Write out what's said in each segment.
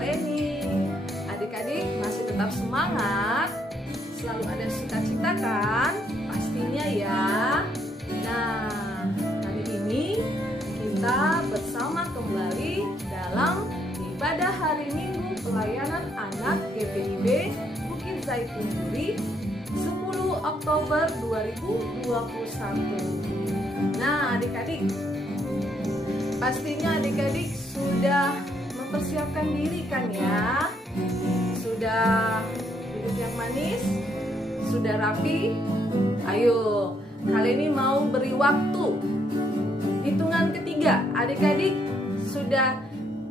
Kaleni. Adik-adik masih tetap semangat? Selalu ada cita-cita kan? Pastinya ya. Nah, hari ini kita bersama kembali dalam ibadah hari Minggu pelayanan anak GPIB Bukit Zaitun Duri 10 Oktober 2021. Nah, adik-adik, pastinya adik-adik sudah mempersiapkan diri kan ya? Sudah duduk yang manis? Sudah rapi? Ayo, kali ini mau beri waktu. Hitungan ketiga, adik-adik sudah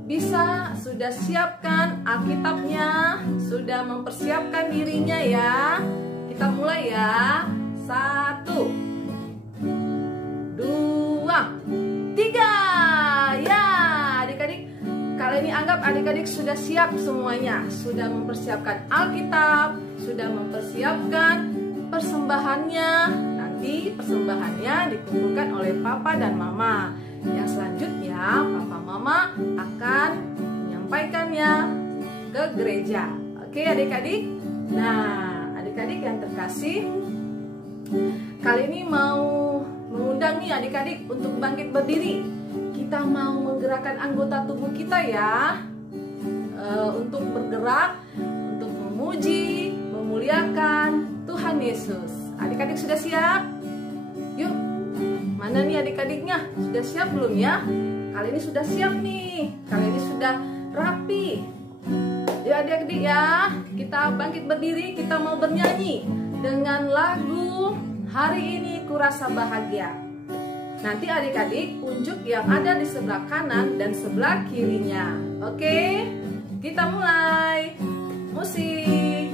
bisa, sudah siapkan Alkitabnya, sudah mempersiapkan dirinya ya. Kita mulai ya. 1, 2, 3. Ya, adik-adik, kali ini anggap adik-adik sudah siap semuanya. Sudah mempersiapkan Alkitab, sudah mempersiapkan persembahannya. Nanti persembahannya dikumpulkan oleh Papa dan Mama. Yang selanjutnya Papa Mama akan menyampaikannya ke gereja. Oke adik-adik. Nah, adik-adik yang terkasih, kali ini mau mengundang nih adik-adik untuk bangkit berdiri. Kita mau menggerakkan anggota tubuh kita ya, untuk bergerak, untuk memuji, memuliakan Tuhan Yesus. Adik-adik sudah siap? Yuk, mana nih adik-adiknya? Sudah siap belum ya? Kali ini sudah siap nih. Kali ini sudah rapi. Ya adik-adik ya, kita bangkit berdiri, kita mau bernyanyi dengan lagu Hari Ini Kurasa Bahagia. Nanti adik-adik unjuk yang ada di sebelah kanan dan sebelah kirinya. Oke, kita mulai. Musik.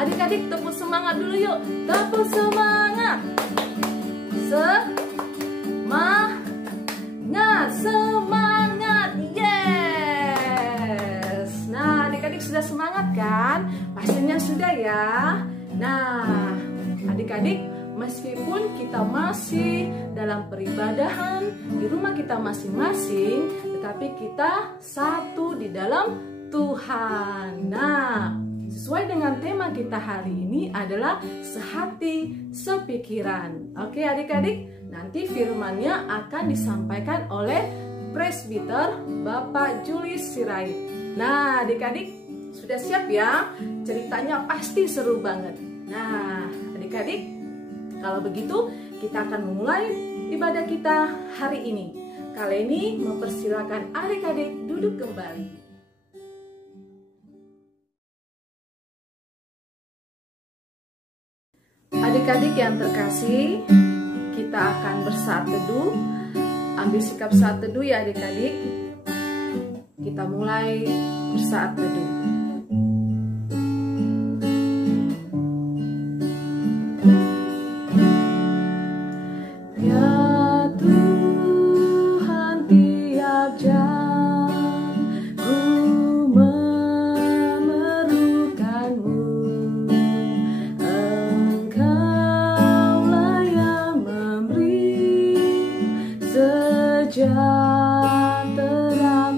Adik-adik tepuk semangat dulu yuk. Tepuk semangat. Semangat. Yes. Nah, adik-adik sudah semangat kan? Pastinya sudah ya. Nah, adik-adik, meskipun kita masih dalam peribadahan di rumah kita masing-masing, tetapi kita satu di dalam Tuhan. Nah, sesuai dengan tema kita hari ini adalah sehati sepikiran. Oke adik-adik, nanti firmannya akan disampaikan oleh Presbiter Bapak Julius Sirait. Nah adik-adik sudah siap ya? Ceritanya pasti seru banget. Nah adik-adik, kalau begitu kita akan memulai ibadah kita hari ini. Kali ini mempersilakan adik-adik duduk kembali. Adik-adik yang terkasih, kita akan bersaat teduh. Ambil sikap saat teduh ya adik-adik. Kita mulai bersaat teduh. Ya Tuhan, tiap jam ku memerlukan-Mu. Engkaulah yang memberi sejahtera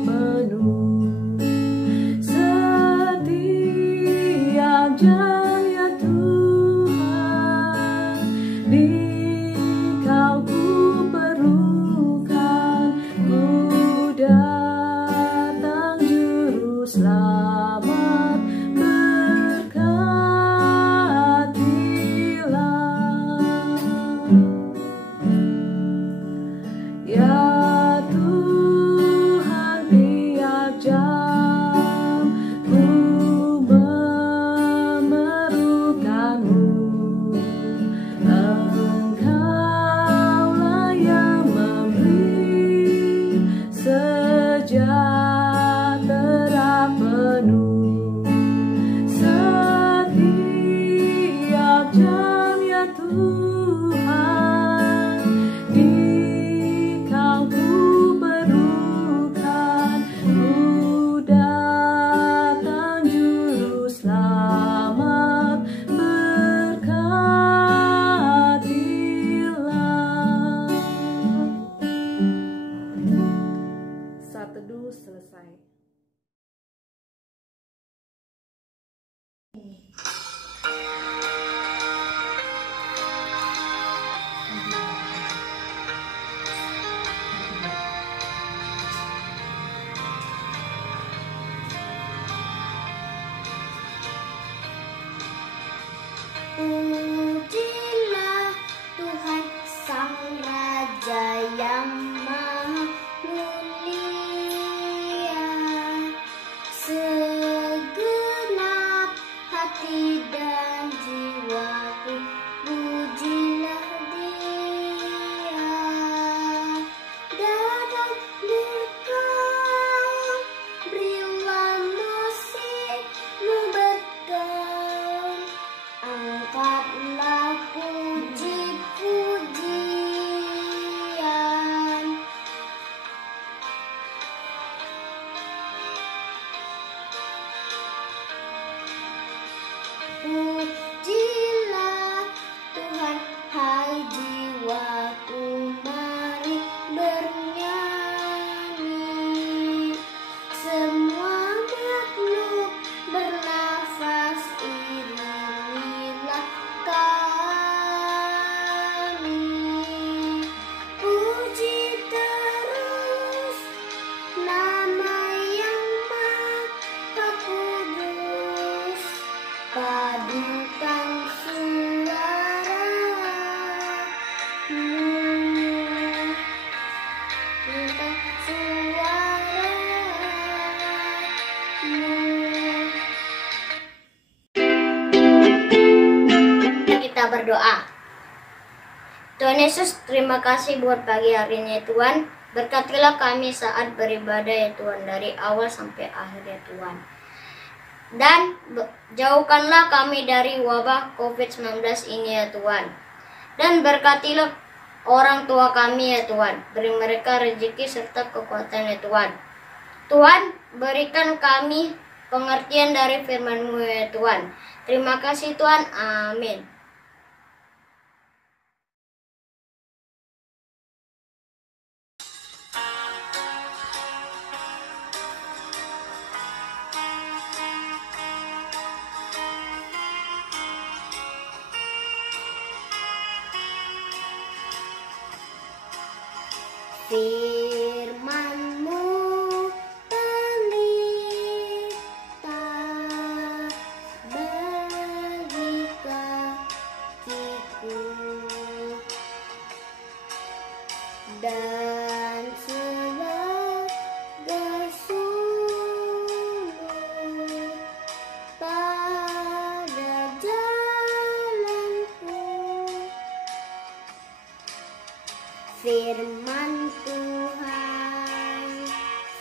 penuh. Setiap jam ya Tuhan, Dikau ku perlukan. Ku datang juru selamat, berkatilah. Ya Tuhan, tiap jam ku memerlukan-Mu. Engkaulah yang memberi sejahtera penuh. Setiap jam ya Tuhan, Dikau ku perlukan. Ku datang juru selamat, berkatilah. Saat teduh selesai. Pujilah Tuhan Sang Raja yang Maha Mulia. Segenap hati dan jiwaku, pujilah Dia. Dalam Engkau, berilah musikmu bergaul. Angkatlah puji-pujian. Pujilah Tuhan, hai jiwaku, mari bernyanyi. Semua makhluk bernafas, iringilah kami. Puji terus nama yang Maha Kudus. Padukan suaramu, padukan suaramu. Kita berdoa. Tuhan Yesus, terima kasih buat pagi hari ini ya Tuhan. Berkatilah kami saat beribadah ya Tuhan, dari awal sampai akhir ya Tuhan. Dan jauhkanlah kami dari wabah COVID-19 ini ya Tuhan. Dan berkatilah orang tua kami ya Tuhan. Beri mereka rezeki serta kekuatan ya Tuhan. Tuhan, berikan kami pengertian dari firman-Mu ya Tuhan. Terima kasih Tuhan. Amin. Firman-Mu pelita bagi kakiku dan sebagai sumber pada jalanku. Firman Tuhan,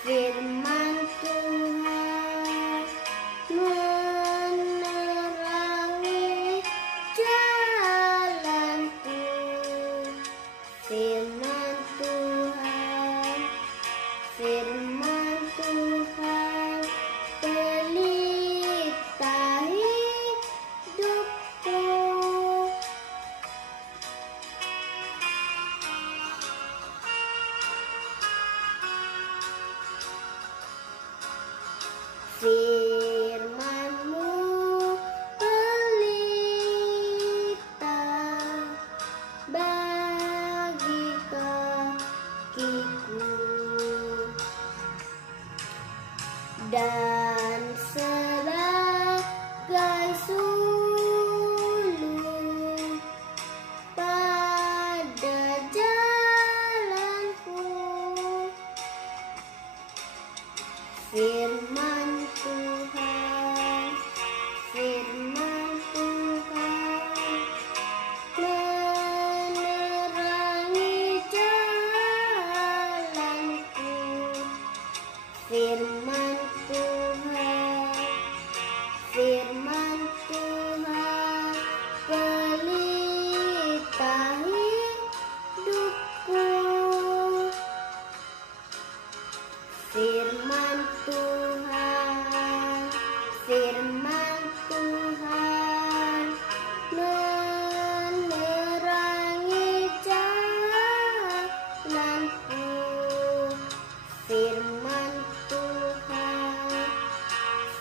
firman Tuhan. Firman Tuhan pelita hidupku. Firman Tuhan, firman Tuhan menerangi jalanku. Firman Tuhan,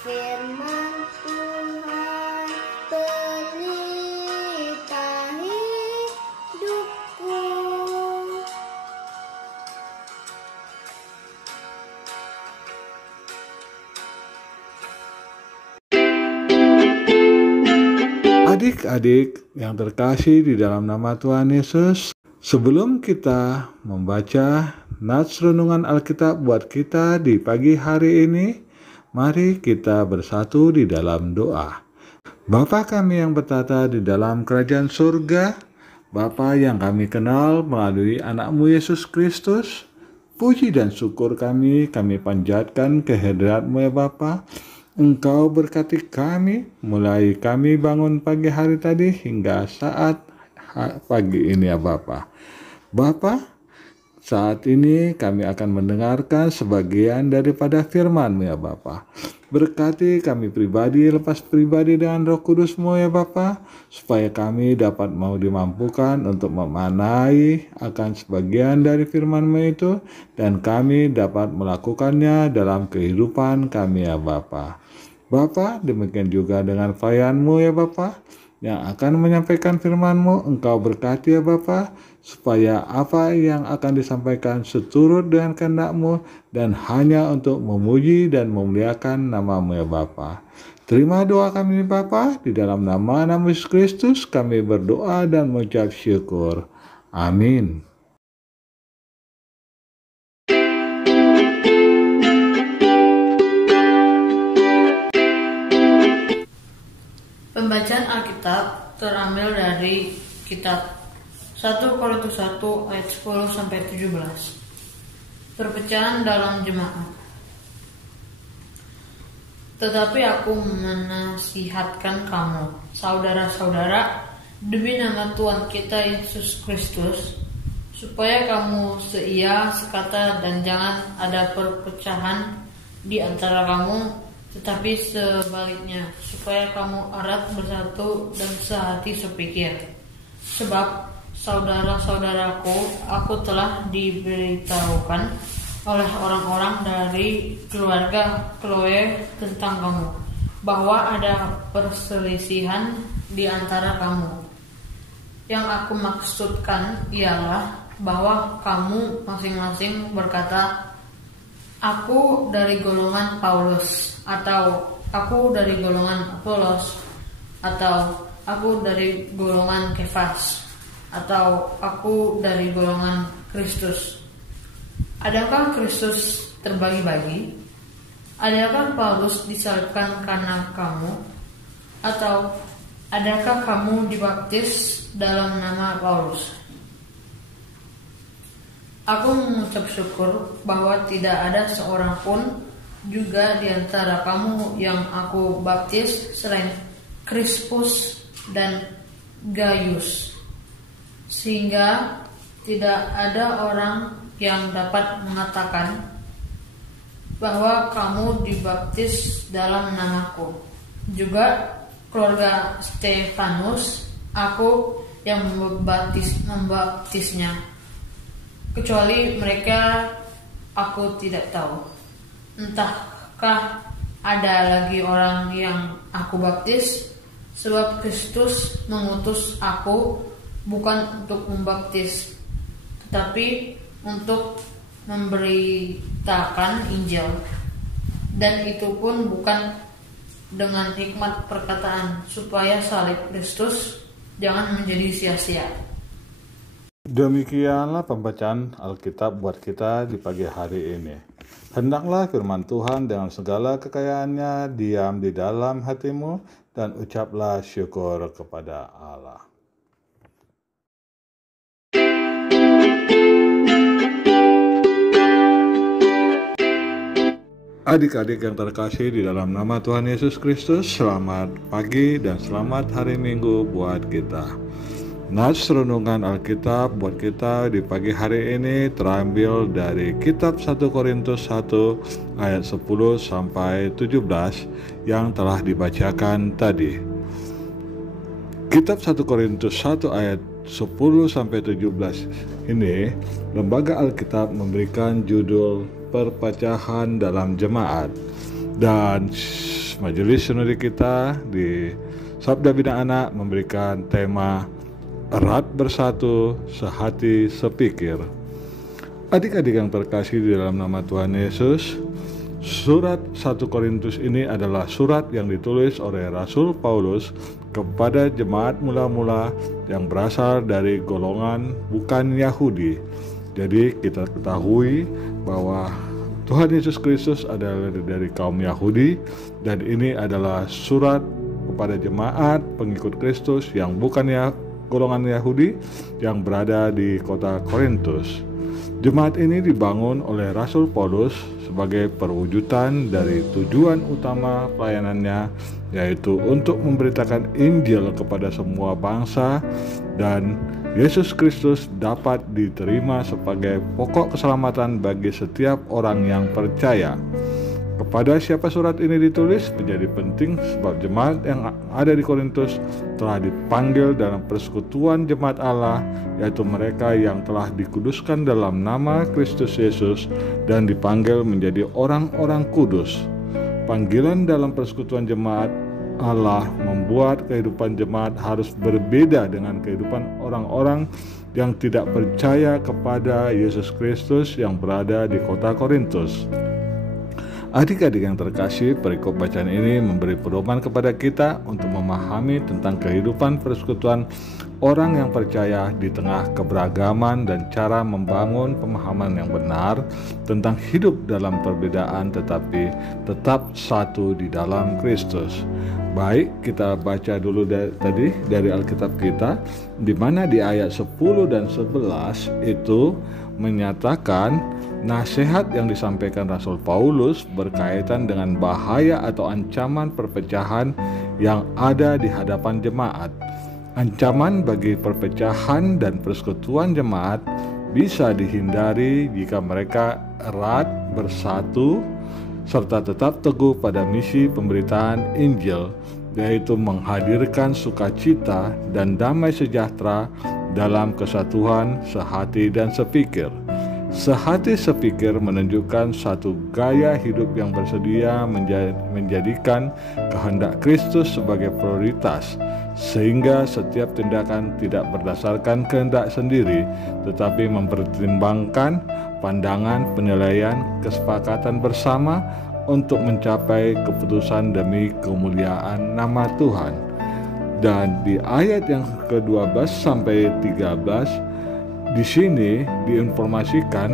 firman Tuhan pelita hidupku. Adik-adik yang terkasih di dalam nama Tuhan Yesus, sebelum kita membaca nats renungan Alkitab buat kita di pagi hari ini, mari kita bersatu di dalam doa. Bapa kami yang bertata di dalam kerajaan surga, Bapa yang kami kenal melalui anak-Mu Yesus Kristus, puji dan syukur kami panjatkan kehadirat-Mu ya Bapa. Engkau berkati kami, mulai kami bangun pagi hari tadi hingga saat pagi ini ya Bapa. Bapa, saat ini kami akan mendengarkan sebagian daripada firman-Mu ya Bapa. Berkati kami pribadi lepas pribadi dengan Roh Kudus-Mu ya Bapa, supaya kami dapat mau dimampukan untuk memanai akan sebagian dari firman-Mu itu, dan kami dapat melakukannya dalam kehidupan kami ya Bapa. Bapa, demikian juga dengan pelayan-Mu ya Bapa, yang akan menyampaikan firman-Mu, Engkau berkati ya Bapa, supaya apa yang akan disampaikan seturut dengan kehendak-Mu dan hanya untuk memuji dan memuliakan nama-Mu ya Bapa. Terima doa kami Bapa, di dalam nama Yesus Kristus kami berdoa dan mengucap syukur. Amin. Pembacaan Alkitab terambil dari kitab 1 Korintus 1 ayat 10 sampai 17. Perpecahan dalam jemaat. Tetapi aku menasihatkan kamu, saudara-saudara, demi nama Tuhan kita Yesus Kristus, supaya kamu seia, sekata, dan jangan ada perpecahan di antara kamu, tetapi sebaliknya, supaya kamu erat bersatu dan sehati sepikir. Sebab saudara-saudaraku, aku telah diberitahukan oleh orang-orang dari keluarga Chloe tentang kamu, bahwa ada perselisihan di antara kamu. Yang aku maksudkan ialah bahwa kamu masing-masing berkata, aku dari golongan Paulus, atau aku dari golongan Apolos, atau aku dari golongan Kefas, atau aku dari golongan Kristus. Adakah Kristus terbagi-bagi? Adakah Paulus disalibkan karena kamu? Atau adakah kamu dibaptis dalam nama Paulus? Aku mengucap syukur bahwa tidak ada seorang pun juga di antara kamu yang aku baptis selain Krispus dan Gaius, sehingga tidak ada orang yang dapat mengatakan bahwa kamu dibaptis dalam namaku. Juga keluarga Stefanus, aku yang membaptisnya. Kecuali mereka, aku tidak tahu. Entahkah ada lagi orang yang aku baptis, sebab Kristus mengutus aku bukan untuk membaptis, tetapi untuk memberitakan Injil, dan itu pun bukan dengan hikmat perkataan, supaya salib Kristus jangan menjadi sia-sia. Demikianlah pembacaan Alkitab buat kita di pagi hari ini. Hendaklah firman Tuhan dengan segala kekayaannya diam di dalam hatimu, dan ucaplah syukur kepada Allah. Adik-adik yang terkasih di dalam nama Tuhan Yesus Kristus, selamat pagi dan selamat hari Minggu buat kita. Nats renungan Alkitab buat kita di pagi hari ini terambil dari kitab 1 Korintus 1 ayat 10 sampai 17 yang telah dibacakan tadi. Kitab 1 Korintus 1 ayat 10 sampai 17 ini Lembaga Alkitab memberikan judul perpecahan dalam jemaat, dan majelis sinode kita di Sabda Bina Anak memberikan tema erat bersatu, sehati, sepikir. Adik-adik yang terkasih di dalam nama Tuhan Yesus, surat 1 Korintus ini adalah surat yang ditulis oleh Rasul Paulus kepada jemaat mula-mula yang berasal dari golongan bukan Yahudi. Jadi kita ketahui bahwa Tuhan Yesus Kristus adalah dari kaum Yahudi, dan ini adalah surat kepada jemaat pengikut Kristus yang bukan golongan Yahudi yang berada di kota Korintus. Jemaat ini dibangun oleh Rasul Paulus sebagai perwujudan dari tujuan utama pelayanannya, yaitu untuk memberitakan Injil kepada semua bangsa dan Yesus Kristus dapat diterima sebagai pokok keselamatan bagi setiap orang yang percaya. Kepada siapa surat ini ditulis menjadi penting, sebab jemaat yang ada di Korintus telah dipanggil dalam persekutuan jemaat Allah, yaitu mereka yang telah dikuduskan dalam nama Kristus Yesus dan dipanggil menjadi orang-orang kudus. Panggilan dalam persekutuan jemaat Allah membuat kehidupan jemaat harus berbeda dengan kehidupan orang-orang yang tidak percaya kepada Yesus Kristus yang berada di kota Korintus. Adik-adik yang terkasih, perikop bacaan ini memberi pedoman kepada kita untuk memahami tentang kehidupan persekutuan orang yang percaya di tengah keberagaman dan cara membangun pemahaman yang benar tentang hidup dalam perbedaan tetapi tetap satu di dalam Kristus. Baik, kita baca dulu tadi dari Alkitab kita, di mana di ayat 10 dan 11 itu menyatakan nasihat yang disampaikan Rasul Paulus berkaitan dengan bahaya atau ancaman perpecahan yang ada di hadapan jemaat. Ancaman bagi perpecahan dan persekutuan jemaat bisa dihindari jika mereka erat bersatu serta tetap teguh pada misi pemberitaan Injil, yaitu menghadirkan sukacita dan damai sejahtera dalam kesatuan sehati dan sepikir. Sehati sepikir menunjukkan satu gaya hidup yang bersedia menjadikan kehendak Kristus sebagai prioritas, sehingga setiap tindakan tidak berdasarkan kehendak sendiri, tetapi mempertimbangkan pandangan, penilaian, kesepakatan bersama untuk mencapai keputusan demi kemuliaan nama Tuhan. Dan di ayat yang ke-12 sampai 13 di sini diinformasikan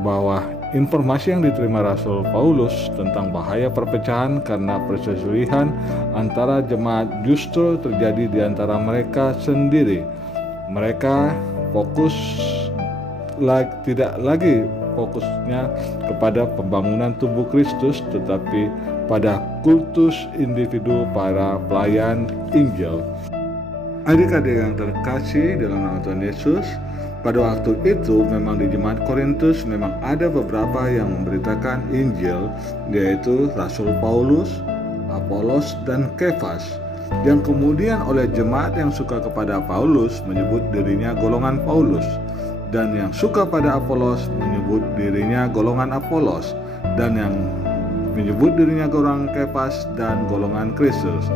bahwa informasi yang diterima Rasul Paulus tentang bahaya perpecahan karena perselisihan antara jemaat justru terjadi di antara mereka sendiri. Mereka tidak lagi fokusnya kepada pembangunan tubuh Kristus, tetapi pada kultus individu para pelayan Injil. Adik-adik yang terkasih dalam nama Tuhan Yesus, pada waktu itu memang di jemaat Korintus memang ada beberapa yang memberitakan Injil, yaitu Rasul Paulus, Apolos, dan Kefas, yang kemudian oleh jemaat yang suka kepada Paulus menyebut dirinya golongan Paulus, dan yang suka pada Apolos menyebut dirinya golongan Apolos, dan yang menyebut dirinya golongan Kefas dan golongan Kristus.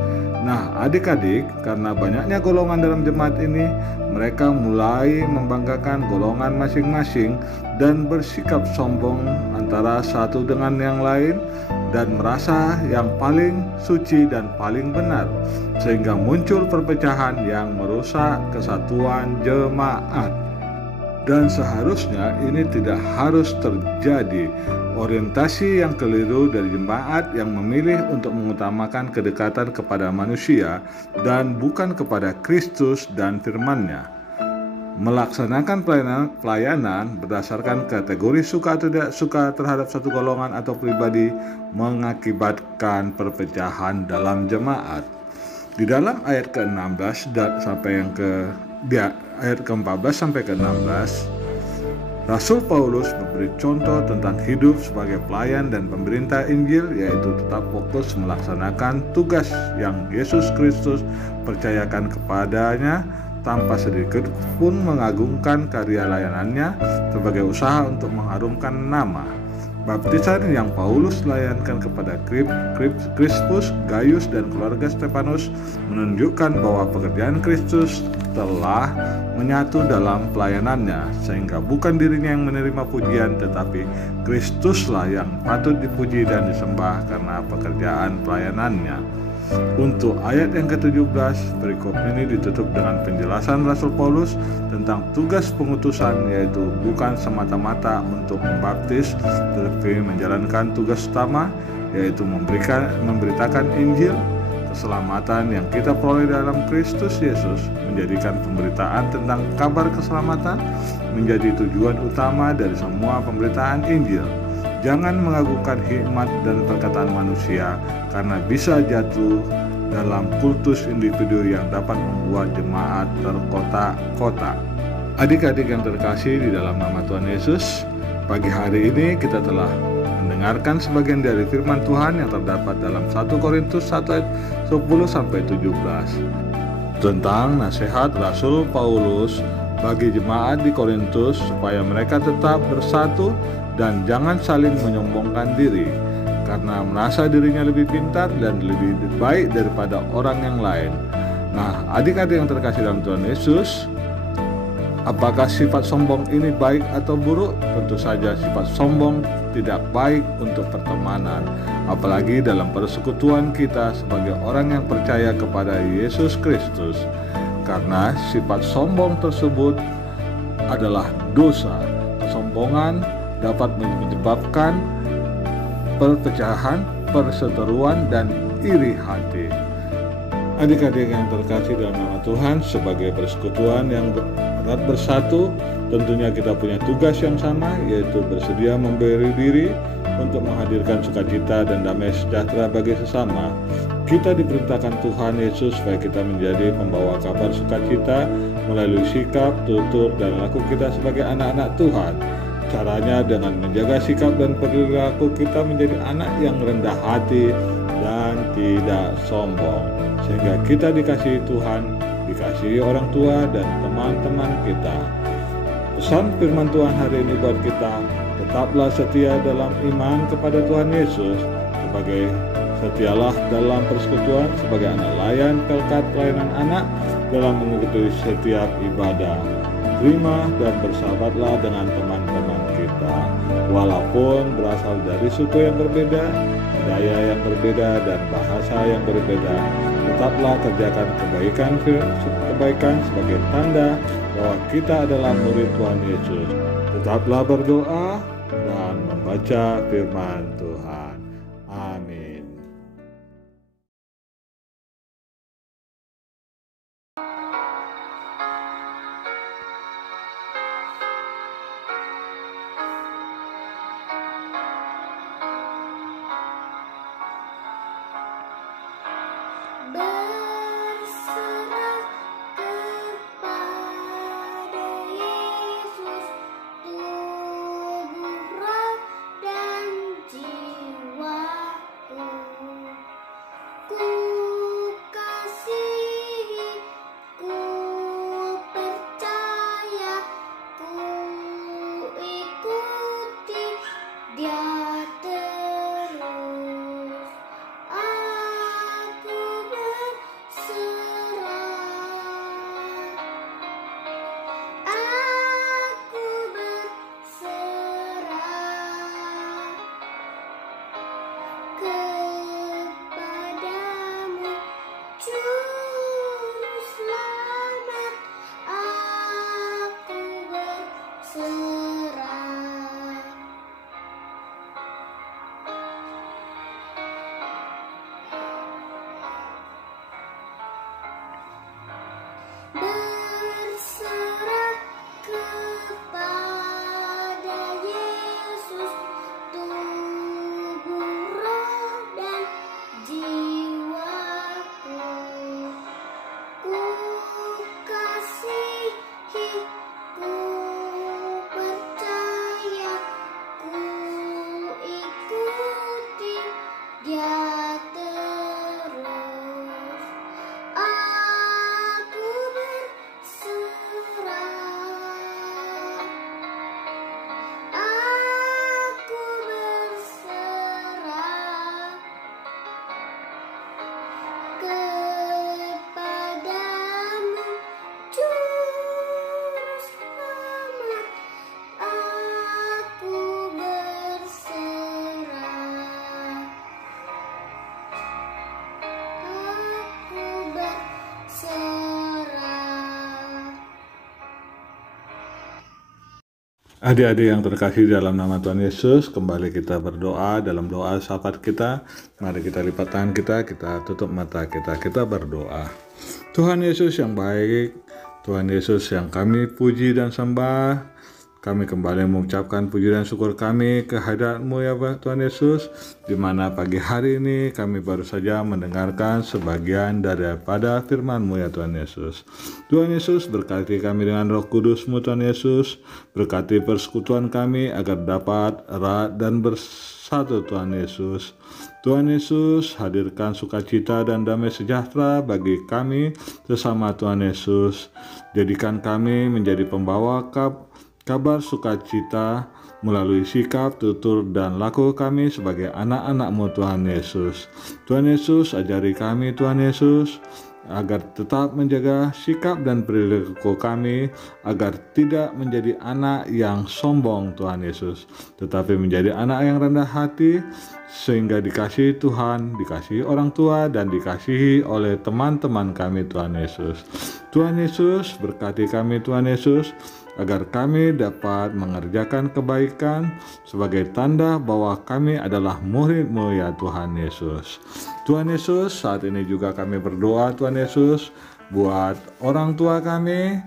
Nah, adik-adik, karena banyaknya golongan dalam jemaat ini, mereka mulai membanggakan golongan masing-masing dan bersikap sombong antara satu dengan yang lain dan merasa yang paling suci dan paling benar, sehingga muncul perpecahan yang merusak kesatuan jemaat. Dan seharusnya ini tidak harus terjadi. Orientasi yang keliru dari jemaat yang memilih untuk mengutamakan kedekatan kepada manusia dan bukan kepada Kristus dan firman-Nya. Melaksanakan pelayanan berdasarkan kategori suka atau tidak suka terhadap satu golongan atau pribadi mengakibatkan perpecahan dalam jemaat. Di dalam ayat ke-16 dan sampai ayat ke-14 sampai ke-16, Rasul Paulus memberi contoh tentang hidup sebagai pelayan dan pemberita Injil, yaitu tetap fokus melaksanakan tugas yang Yesus Kristus percayakan kepadanya tanpa sedikit pun mengagungkan karya layanannya sebagai usaha untuk mengharumkan nama. Baptisan yang Paulus layankan kepada Krispus, Gaius, dan keluarga Stefanus menunjukkan bahwa pekerjaan Kristus telah menyatu dalam pelayanannya, sehingga bukan dirinya yang menerima pujian, tetapi Kristuslah yang patut dipuji dan disembah karena pekerjaan pelayanannya. Untuk ayat yang ke-17 berikut ini ditutup dengan penjelasan Rasul Paulus tentang tugas pengutusan, yaitu bukan semata-mata untuk membaptis, tetapi menjalankan tugas utama, yaitu memberitakan Injil, keselamatan yang kita peroleh dalam Kristus Yesus, menjadikan pemberitaan tentang kabar keselamatan menjadi tujuan utama dari semua pemberitaan Injil. Jangan mengagungkan hikmat dan perkataan manusia, karena bisa jatuh dalam kultus individu yang dapat membuat jemaat terkotak-kotak. Adik-adik yang terkasih di dalam nama Tuhan Yesus, pagi hari ini kita telah mendengarkan sebagian dari firman Tuhan yang terdapat dalam 1 Korintus 1 ayat 10-17 tentang nasihat Rasul Paulus bagi jemaat di Korintus supaya mereka tetap bersatu dan jangan saling menyombongkan diri karena merasa dirinya lebih pintar dan lebih baik daripada orang yang lain. Nah, adik-adik yang terkasih dalam Tuhan Yesus, apakah sifat sombong ini baik atau buruk? Tentu saja sifat sombong tidak baik untuk pertemanan, apalagi dalam persekutuan kita sebagai orang yang percaya kepada Yesus Kristus. Karena sifat sombong tersebut adalah dosa. Kesombongan dapat menyebabkan perpecahan, perseteruan, dan iri hati. Adik-adik yang terkasih dalam nama Tuhan, sebagai persekutuan yang erat bersatu, tentunya kita punya tugas yang sama, yaitu bersedia memberi diri untuk menghadirkan sukacita dan damai sejahtera bagi sesama. Kita diperintahkan Tuhan Yesus supaya kita menjadi pembawa kabar sukacita melalui sikap, tutur, dan laku kita sebagai anak-anak Tuhan. Caranya dengan menjaga sikap dan perilaku kita menjadi anak yang rendah hati dan tidak sombong, sehingga kita dikasihi Tuhan, dikasihi orang tua dan teman-teman kita. Pesan firman Tuhan hari ini buat kita, tetaplah setia dalam iman kepada Tuhan Yesus, setialah dalam persekutuan sebagai anak layan pelkat pelayanan anak dalam mengikuti setiap ibadah. Terima dan bersahabatlah dengan teman-teman kita, walaupun berasal dari suku yang berbeda, budaya yang berbeda, dan bahasa yang berbeda. Tetaplah kerjakan kebaikan sebagai tanda bahwa kita adalah murid Tuhan Yesus. Tetaplah berdoa dan membaca firman Tuhan. Amin. Berserah kepada Yesus, tubuh, roh, dan jiwaku. Ku kasihi, ku Adik-adik yang terkasih dalam nama Tuhan Yesus, kembali kita berdoa dalam doa syafaat kita. Mari kita lipat tangan kita tutup mata kita berdoa. Tuhan Yesus yang baik, Tuhan Yesus yang kami puji dan sembah, kami kembali mengucapkan puji dan syukur kami kehadirat-Mu ya Tuhan Yesus, di mana pagi hari ini kami baru saja mendengarkan sebagian daripada firman-Mu ya Tuhan Yesus. Tuhan Yesus, berkati kami dengan Roh Kudus-Mu Tuhan Yesus, berkati persekutuan kami agar dapat erat dan bersatu Tuhan Yesus. Tuhan Yesus, hadirkan sukacita dan damai sejahtera bagi kami sesama Tuhan Yesus. Jadikan kami menjadi pembawa kabar sukacita melalui sikap, tutur, dan laku kami sebagai anak-anak-Mu Tuhan Yesus. Tuhan Yesus, ajari kami Tuhan Yesus agar tetap menjaga sikap dan perilaku kami, agar tidak menjadi anak yang sombong Tuhan Yesus, tetapi menjadi anak yang rendah hati, sehingga dikasihi Tuhan, dikasihi orang tua, dan dikasihi oleh teman-teman kami Tuhan Yesus. Tuhan Yesus, berkati kami Tuhan Yesus, agar kami dapat mengerjakan kebaikan sebagai tanda bahwa kami adalah murid-Mu ya Tuhan Yesus. Tuhan Yesus, saat ini juga kami berdoa Tuhan Yesus buat orang tua kami,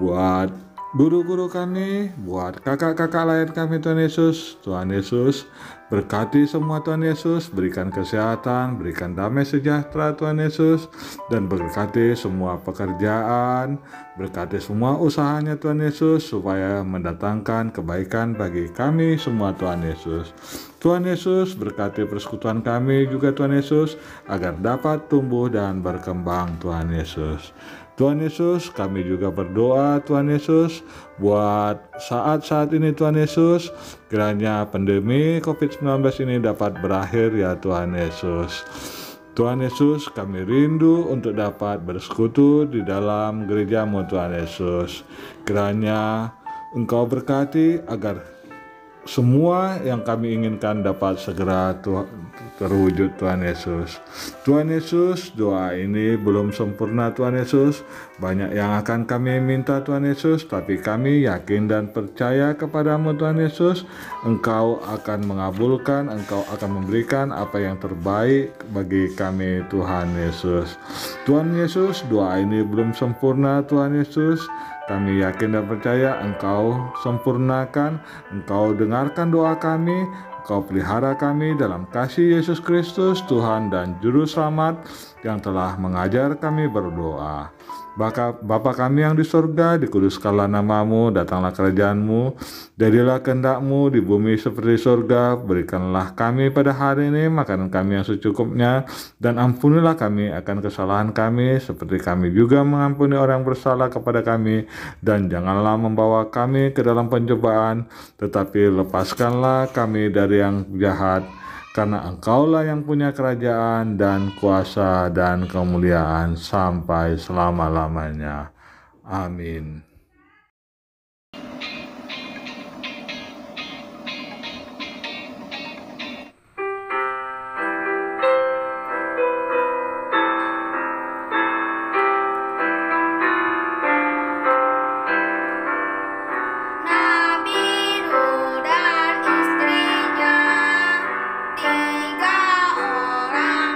buat guru-guru kami, buat kakak-kakak lain kami Tuhan Yesus. Tuhan Yesus, berkati semua Tuhan Yesus, berikan kesehatan, berikan damai sejahtera Tuhan Yesus, dan berkati semua pekerjaan, berkati semua usahanya Tuhan Yesus, supaya mendatangkan kebaikan bagi kami semua Tuhan Yesus. Tuhan Yesus, berkati persekutuan kami juga Tuhan Yesus, agar dapat tumbuh dan berkembang Tuhan Yesus. Tuhan Yesus, kami juga berdoa Tuhan Yesus buat saat-saat ini Tuhan Yesus, kiranya pandemi COVID-19 ini dapat berakhir ya Tuhan Yesus. Tuhan Yesus, kami rindu untuk dapat bersekutu di dalam gereja-Mu Tuhan Yesus. Kiranya Engkau berkati agar semua yang kami inginkan dapat segera terwujud Tuhan Yesus. Tuhan Yesus, doa ini belum sempurna Tuhan Yesus. Banyak yang akan kami minta Tuhan Yesus, tapi kami yakin dan percaya kepadamu Tuhan Yesus. Engkau akan mengabulkan, Engkau akan memberikan apa yang terbaik bagi kami Tuhan Yesus. Tuhan Yesus, doa ini belum sempurna Tuhan Yesus. Kami yakin dan percaya Engkau sempurnakan, Engkau dengarkan doa kami, Engkau pelihara kami dalam kasih Yesus Kristus, Tuhan dan Juru Selamat yang telah mengajar kami berdoa. Bapa kami yang di surga, dikuduskanlah nama-Mu, datanglah kerajaan-Mu, jadilah kehendak-Mu di bumi seperti surga. Berikanlah kami pada hari ini makanan kami yang secukupnya, dan ampunilah kami akan kesalahan kami, seperti kami juga mengampuni orang bersalah kepada kami. Dan janganlah membawa kami ke dalam pencobaan, tetapi lepaskanlah kami dari yang jahat. Karena Engkaulah yang punya kerajaan dan kuasa dan kemuliaan sampai selama-lamanya. Amin. Tiga orang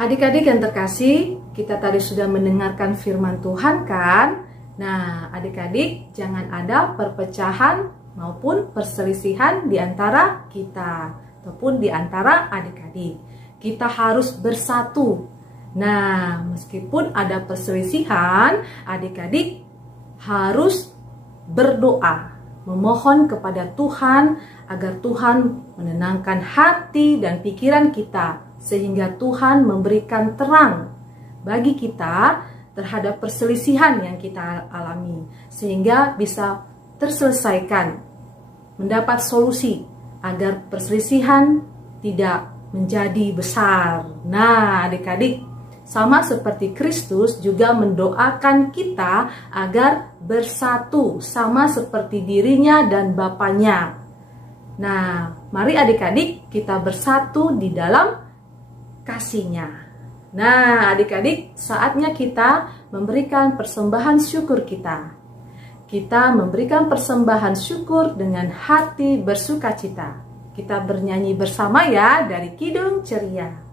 Adik-adik yang terkasih, kita tadi sudah mendengarkan firman Tuhan kan? Nah, adik-adik jangan ada perpecahan maupun perselisihan di antara kita ataupun di antara adik-adik. Kita harus bersatu. Nah, meskipun ada perselisihan, adik-adik harus berdoa, memohon kepada Tuhan agar Tuhan menenangkan hati dan pikiran kita, sehingga Tuhan memberikan terang bagi kita terhadap perselisihan yang kita alami, sehingga bisa terselesaikan, mendapat solusi agar perselisihan tidak menjadi besar. Nah, adik-adik, sama seperti Kristus juga mendoakan kita agar bersatu sama seperti dirinya dan Bapanya. Nah, mari adik-adik kita bersatu di dalam kasih-Nya. Nah, adik-adik, saatnya kita memberikan persembahan syukur kita. Kita memberikan persembahan syukur dengan hati bersukacita. Kita bernyanyi bersama ya dari Kidung Ceria.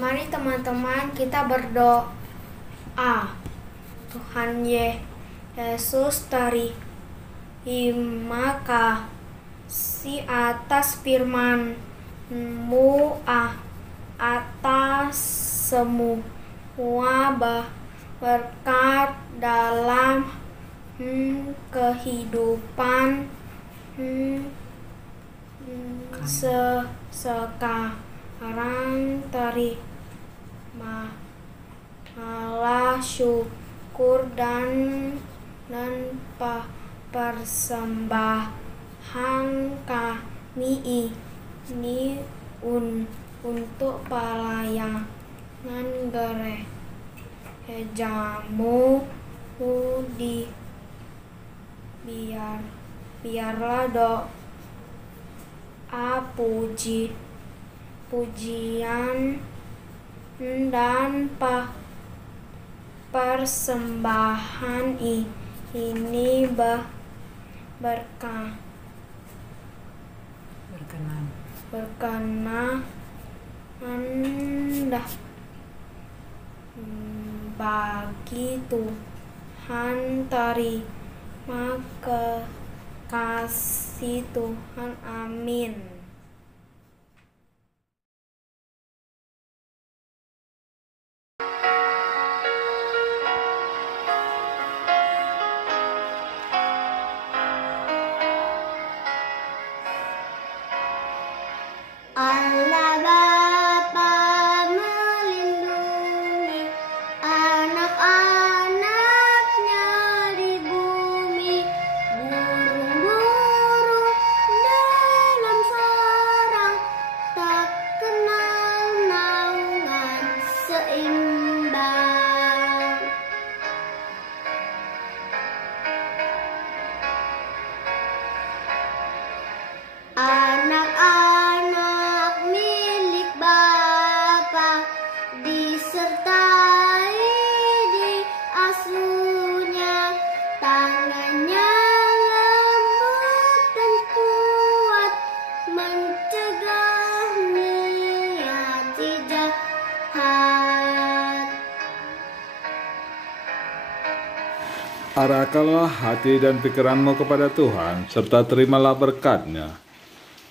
Mari teman-teman kita berdoa. Tuhan Yesus, terima kasih atas firman-Mu, atas semua berkat dalam kehidupan sekarang. Terimalah syukur dan persembahan kami ini untuk pelayanan gereja-Mu. Biarlah doa, pujian dan persembahan ini berkenan bagi Tuhan. Terima kasih Tuhan, amin. Allah Bapa melindungi anak-anaknya di bumi, burung-burung dalam sarang tak kenal naungan seimbang. Anak-anak milik Bapa disertai di asuhnya, tangannya lembut dan kuat mencegah niat jahat. Arahkanlah hati dan pikiranmu kepada Tuhan, serta terimalah berkat-Nya.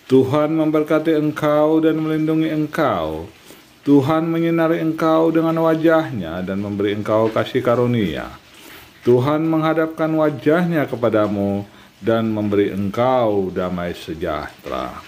Tuhan memberkati engkau dan melindungi engkau. Tuhan menyinari engkau dengan wajah-Nya dan memberi engkau kasih karunia. Tuhan menghadapkan wajah-Nya kepadamu dan memberi engkau damai sejahtera.